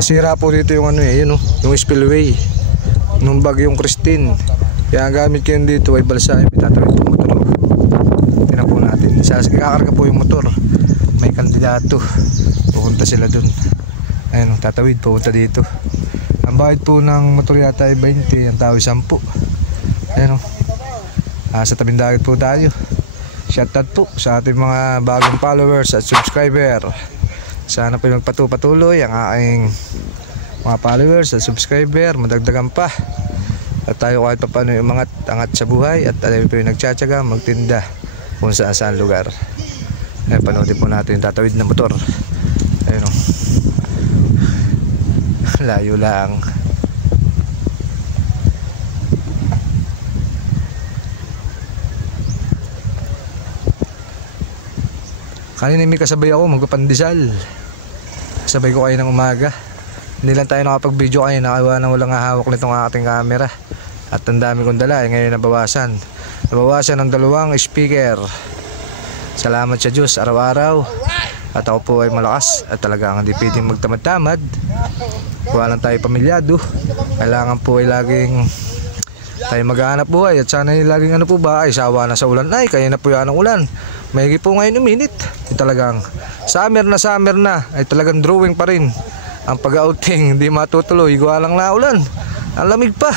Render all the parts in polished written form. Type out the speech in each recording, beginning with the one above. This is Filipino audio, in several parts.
Nasira po dito yung ano yun, yung spillway nung bagyong Christine. Kaya ang gamit ko yun dito ay balsa. May tatawid po motor. Tingnan po natin. Kakarga po yung motor. May kandidato. Pupunta sila dun. Ayun, tatawid pupunta dito. Ang bayad po ng motor yata ay 20. Ang tawid 10. Ayun, sa tabing dagat po tayo. Shoutout po sa ating mga bagong followers at subscriber. Sana po magpatuloy ang aking mga followers at subscriber, madagdagan pa. At tayo kahit paano yung angat sa buhay. At tayo po yung nagtsatsaga magtinda kung saan lugar. Ayun, panoodin po natin yung tatawid na motor. Ayun, layo lang. Kanina may kasabay ako magpapandesal. Kasabay ko kayo ng umaga. Hindi lang tayo nakapag-video kayo. Nakawa na walang hawak nitong ating camera. At ang dami kong dala. Ngayon nabawasan. Nabawasan ng 2 speaker. Salamat sa Diyos araw-araw. At ako po ay malakas. At talagang hindi pwedeng magtamad-tamad. Kuha lang tayo pamilyado. Kailangan po ay laging tayo maghahanap buhay. At sana yung laging ano po ba ay sawa na sa ulan. Ay kaya na po yan ang ulan. Mayigi po ngayon uminit. Talagang summer na ay talagang drawing pa rin ang pag-outing. Hindi matutuloy, gawa lang na ulan. Ang lamig pa.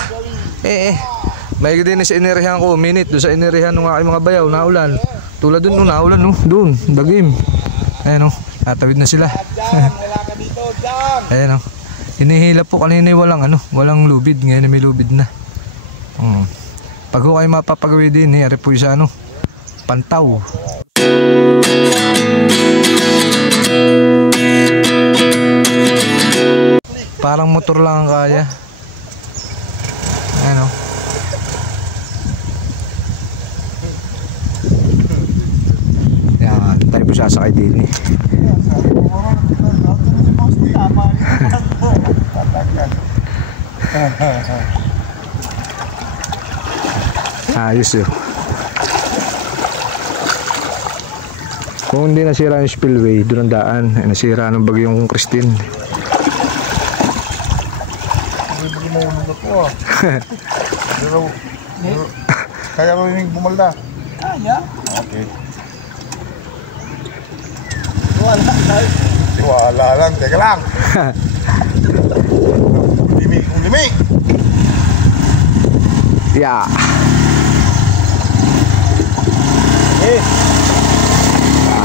Mayigi din sa inirihan ko uminit. Doon sa inirihan ng aking mga bayaw na ulan. Tulad dun na ulan doon, dagim. Ayan natawid na sila. Ayan hinihila po kanina walang lubid. Ngayon may lubid na. Pag kayo mapapagawi din ari po isa pantaw. Parang motor lang ang kaya. Ayan yan, tayo po sasakay din ayos yun. Kung hindi nasira yung spillway, doon ang daan. Ay nasira ng bagyong Christine. Kaya ko yung bumalda. Kaya? Okay. Wala lang. Teka lang. Limi. Yeah.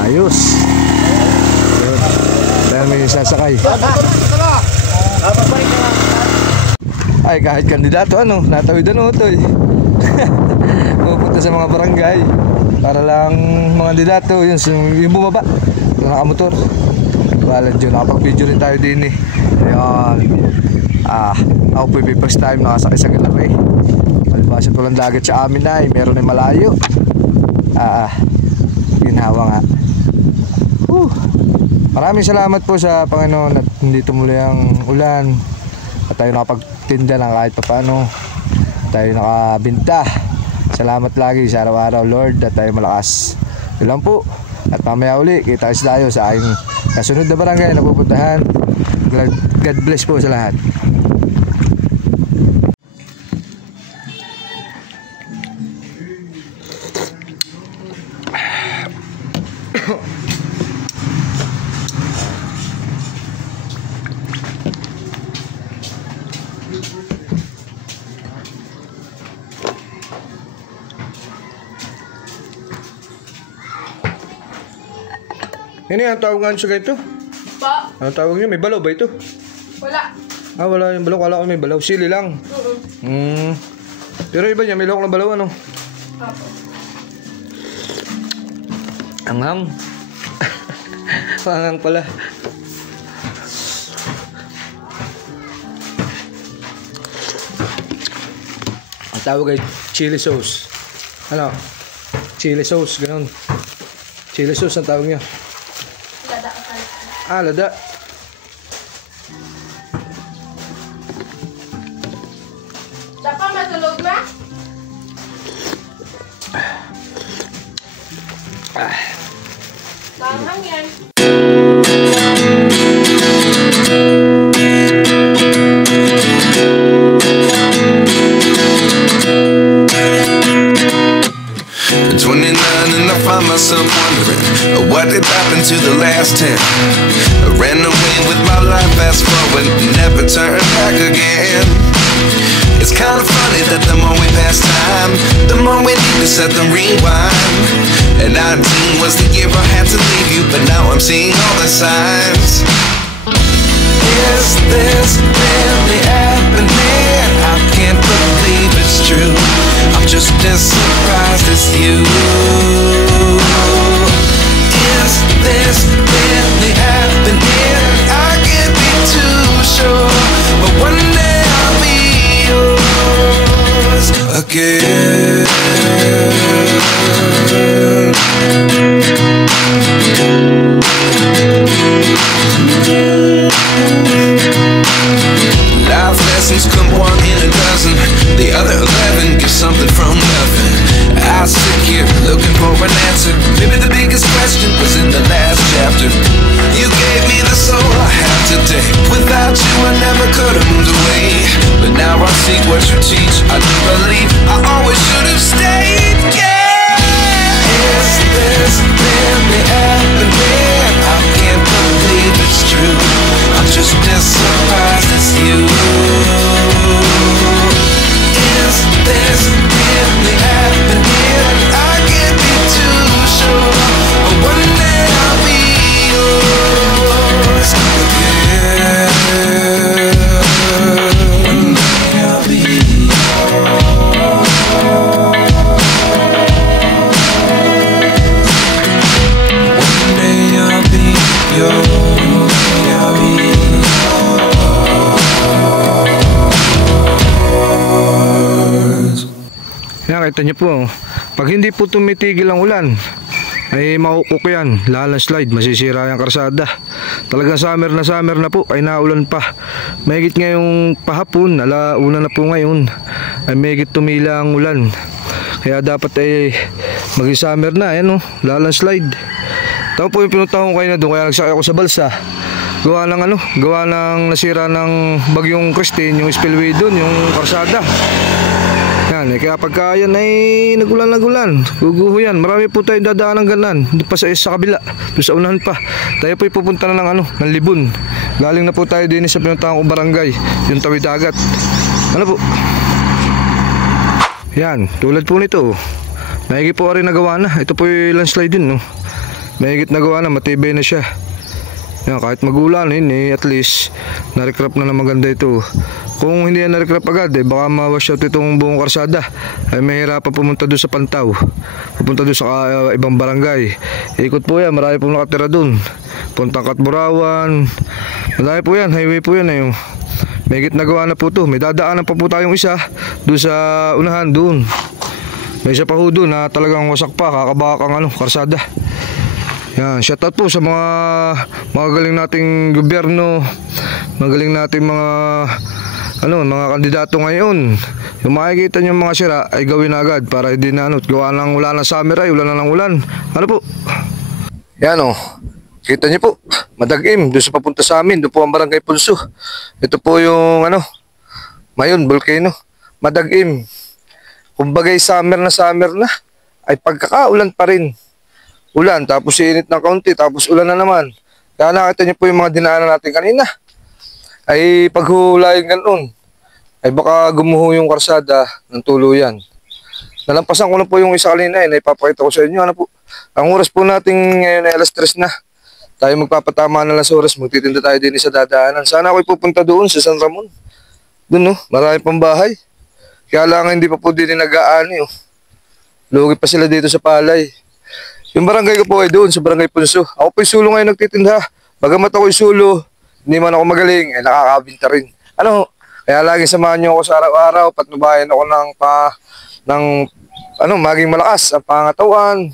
Ayos. Dahil may sasakay. Ay kahit kandidato natawid ito pupunta sa mga barangay para lang mga kandidato yung bumaba yung nakamotor. Wala dyan, nakapag-video rin tayo din ayan. Ako po yung first time nakasakay sa ganun Albasan walang dagat sa amin meron ay malayo. Ginawa nga. Maraming salamat po sa Panginoon at hindi tumuloy ang ulan at tayo nakapagtinda ng kahit paano, tayo nakabinta. Salamat lagi sa araw-araw Lord at tayo malakas. Yun lang po. At mamaya uli kita tayo sa aking kasunod na barangay na pupuntahan. God bless po sa lahat. Ini ang tawag nga sa ito? Pa? Ang tawag niya, may balaw ba ito? Wala. Wala yung balaw. Kala ko may balaw. Sili lang. Pero iba niya, may lawak na balaw Apo. Anghang. Anghang pala. Ang tawag ay chili sauce. Chili sauce, ganun. Chili sauce ang tawag niya. Lada. Dapat matulog na? Tanghang yan. fast forward, never turn back again. It's kind of funny that the more we pass time, the more we need to set the rewind. And 19 was the year I had to leave you, but now I'm seeing all the signs. Is this really happening? I can't believe it's true. I'm just as surprised as you. Is this really happening? I can't be too sure, but one day I'll be yours again. Life lessons come one in a dozen. The other 11 give something from nothing. I sit here looking for an answer. Maybe the biggest question was in the last chapter. You gave me the soul I have today. Without you I never could have moved away. But now I see what you teach. I do believe I always should have stayed. Yeah. Is this really happening? I can't believe it's true. I'm just as surprised as you. Is this really happening? I can't be too sure, but one day I'll be yours again. One day I'll be yours. One day I'll be yours. I'll be yours. Yan, kita nyo po, pag hindi po tumitigil ang ulan, ay maukok yan, lalandslide, masisira yung karsada. Talagang summer na po, ay naulan pa. Mahigit ngayong pahapon, alauna na po ngayon, ay mahigit tumila ang ulan. Kaya dapat ay maging summer na, ayan o, lalandslide. Tama po yung pinuntahan ko kayo na doon, kaya nagsakay ako sa balsa. Gawa ng nasira ng bagyong Christine, yung spillway doon, yung karsada. Yan, kaya pagka yan ay nagulan, guguho yan. Marami po tayong dadaan ng ganan. Doon pa sa kabila, doon sa unahan pa. Tayo po pupunta na ng ng Libon. Galing na po tayo din sa pinuntahan kong barangay, yung Tawid Dagat. Ano po? Yan, tulad po nito. Mahigit po rin nagawa na. Ito po yung landslide din, no? Mahigit nagawa na, matibay na siya. Yan, kahit magulanin at least na-recrap na maganda ito. Kung hindi yan na-recrap agad baka ma-wash out itong buong karsada. Ay mahirapan pumunta doon sa Pantaw, pupunta doon sa ibang barangay. Ikot po yan, marami pong nakatira doon. Puntang Katburawan, marami po yan, highway po yan. Mahigit nagawa na po to. May dadaanan pa po tayong isa doon sa unahan doon. May isa pa po doon na talagang wasak pa, kakabakang karsada. Yan, shout out po sa mga galing nating gobyerno, magaling nating mga kandidato ngayon. Yung makikita nyo mga sira ay gawin na agad para hindi na gawa ng wala ng summer ay ulan na ng ulan. Ano po? Yan o, kita nyo po, madagim doon sa papunta sa amin, doon po ang Barangay Pulso. Ito po yung Mayon Volcano, madagim. Kumbagay summer na ay pagkakaulan pa rin. Ulan, tapos init ng kaunti, tapos ulan na naman. Kaya nakita niyo po yung mga dinaanan natin kanina. Ay paghulayin ganoon, ay baka gumuho yung karsada ng tuluyan. Nalampasan ko na po yung isa kanina na ipapakita ko sa inyo. Ano po? Ang oras po natin ngayon ay alas 3 na. Tayo magpapatama na lang sa oras, magtitinda tayo din sa dadaanan. Sana ako'y pupunta doon sa San Ramon. Doon marami pang bahay. Kaya lang hindi pa po din nag-aani. Lugi pa sila dito sa palay. Yung barangay ko po ay doon sa Barangay Punso. Ako po yung sulo ngayon nagtitinda. Bagamat ako yung sulo, hindi man ako magaling, nakakabinta rin. Kaya lagi samahan nyo ako sa araw-araw, patnubayan ako maging malakas ang pangatawan.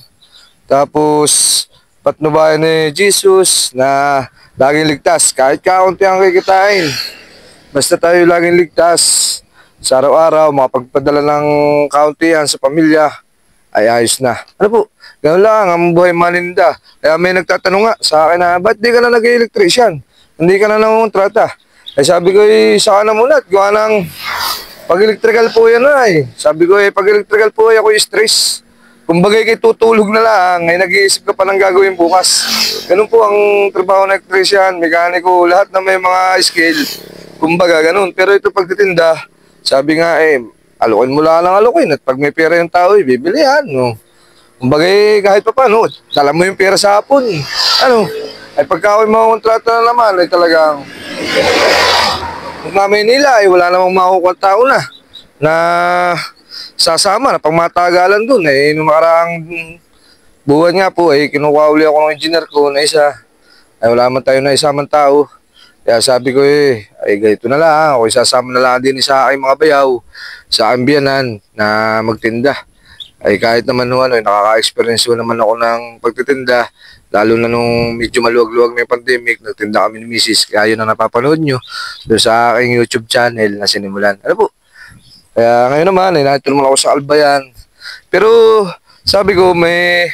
Tapos, patnubayan ni Jesus na laging ligtas. Kahit kaunti ang kikitain, basta tayo laging ligtas. Sa araw-araw, makapagpadala ng kauntihan sa pamilya, ay ayos na. Ano po? Ganoon lang ang buhay maninda. Kaya may nagtatanong nga sa akin na, ba't di ka na nag-electrician? Hindi ka na nangungontrata. Ay sabi ko, saka na muna at gawa ng pag-electrical po yan Sabi ko, pag-electrical po ako stress. Kumbaga kay tutulog na lang, ay nag-iisip ka pa ng gagawin bukas. Ganun po ang trabaho ng electrician, mekaniko, lahat na may mga skill. Kumbaga ganun. Pero ito pagtitinda, sabi nga alukin mo lang alukin at pag may pera yung tao, bibili yan. No? Kumbaga kahit pa paano, dala mo yung pera sa hapon. Ano, ay pagka ako'y makontrata na naman, ay talagang kung mamay nila, ay wala namang makukuha tao na sasama na pang matagalan dun nung makaraang buwan nga po kinukuha uli ako ng engineer ko na isa ay wala man tayo na isa man tao kaya sabi ko ay ganito na lang ako isasama na lang din sa aking mga bayaw sa aking biyanan na magtinda ay kahit naman nakaka-experience naman ako ng pagtitinda lalo na nung medyo maluwag-luwag na yung pandemic nagtinda kami ni Mrs. kaya yun ang napapanood nyo doon sa aking YouTube channel na sinimulan ano po. Kaya ngayon naman, nandito naman ako sa Albayan. Pero sabi ko, may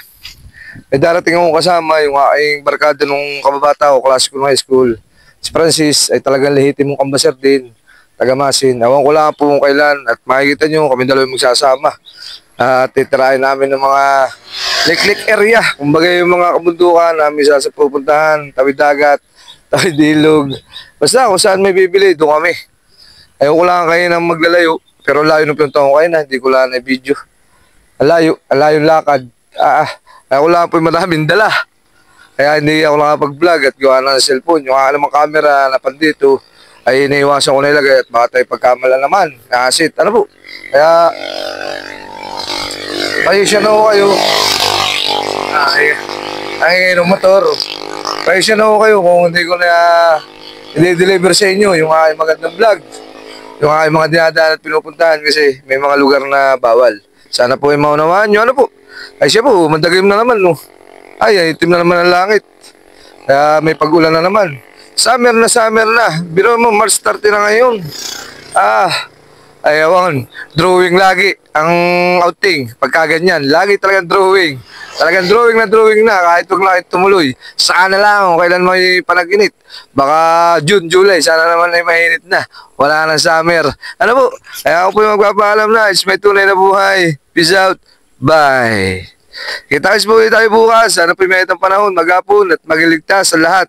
darating akong kasama yung aking barkada nung kababata ko, klase ko ng high school. Si Francis ay talagang lehitimong kambaser din, taga-Masin. Ewan ko lang po kung kailan at makikita nyo kami dalawa magsasama. At titirahin namin ng mga lake area. Kumbaga yung mga kabundukan namin sa pupuntahan, tawid dagat, tawid ilog. Basta kung saan may bibili, doon kami. Ayaw ko lang kayo nang maglalayo. Pero layo ng pinunta ko kayo na, hindi ko lang na video. Alayo lakad. Ako lang po yung maraming dala. Kaya hindi ako nakapag-vlog at gawa ng cellphone. Yung namang camera na pandito ay naiwasan ko na ilagay at baka tayo pagkamala naman. Nakasit, ano po. Kaya, siya na ako kayo. Ang motor. Siya na ako kayo kung hindi ko na i-deliver sa inyo yung aking magandang vlog. Yung aking mga dinadaan at pinupuntahan kasi may mga lugar na bawal. Sana po ay maunawaan nyo. Ano po? Ay siya po, mandagim na naman. No? Ay, itim na naman ang langit. Kaya may pag-ulan na naman. Summer na. Biro mo, March 30 na ngayon. Ayawan. Drawing lagi. Ang outing. Pagka ganyan. Lagi talagang drawing. Talagang drawing na. Kahit huwag lang tumuloy. Saka na lang kung kailan may panag-init. Baka June, July. Sana naman ay mainit na. Wala nang summer. Ano po? Kaya ako po yung magpapaalam na. It's my tunay na buhay. Peace out. Bye. Kita-kits po tayo bukas. Sana po yung may itang panahon. Maghapon at magiligtas sa lahat.